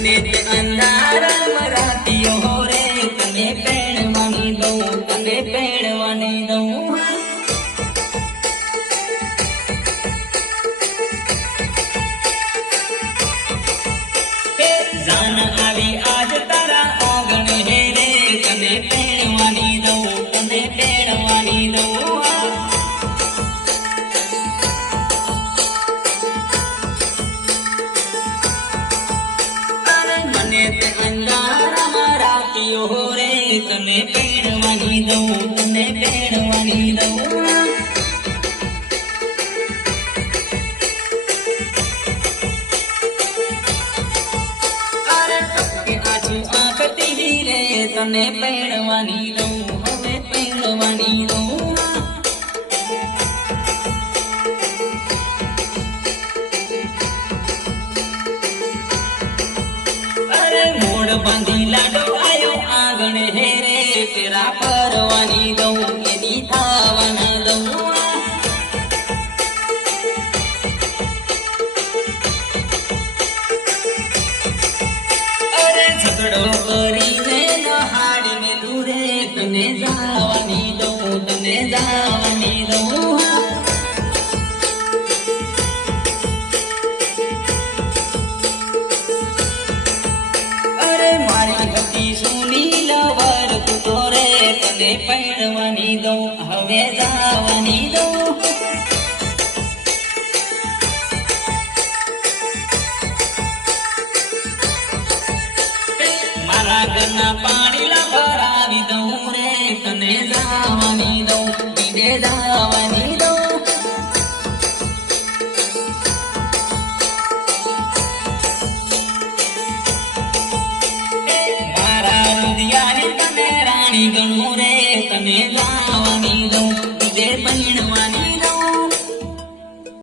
મને તે અંધારામાં રાતીઓ રે તને પેણવાની દઉં, તને પેણવાની દઉં. જાન આવી આજ તારા આંગણે હે રે તને પેણવાની દઉં, તને પેણવાની દઉં. મને તે અંધારામાં રાતીઓ રે તને પેણવાની દઉં, તને પેણવાની દઉં. તને પેણવાની દઉં, હવે પેણવાની દઉં. અરે મોડ બાંધી લાડો આયો આંગણે હે રે પેરા પરવાની દઉં, એની થાવાના દઉં. અરે ઝઘડો કરીને નહાડીને દૂરે તને જાવાની દઉં, તને જાવાની દઉં. અરે મારી હતી સુની લવર તું તો રે તને પેણવાની દઉં, હવે જાવાની દઉં. મારા ઘરના પાણીલા ભરાવી દઉં રે તને જાવાની દઉં, બીજે જાવાની દઉં. મારા રુદિયાની તને રાણી ગણું રે તને જાવાની દઉં,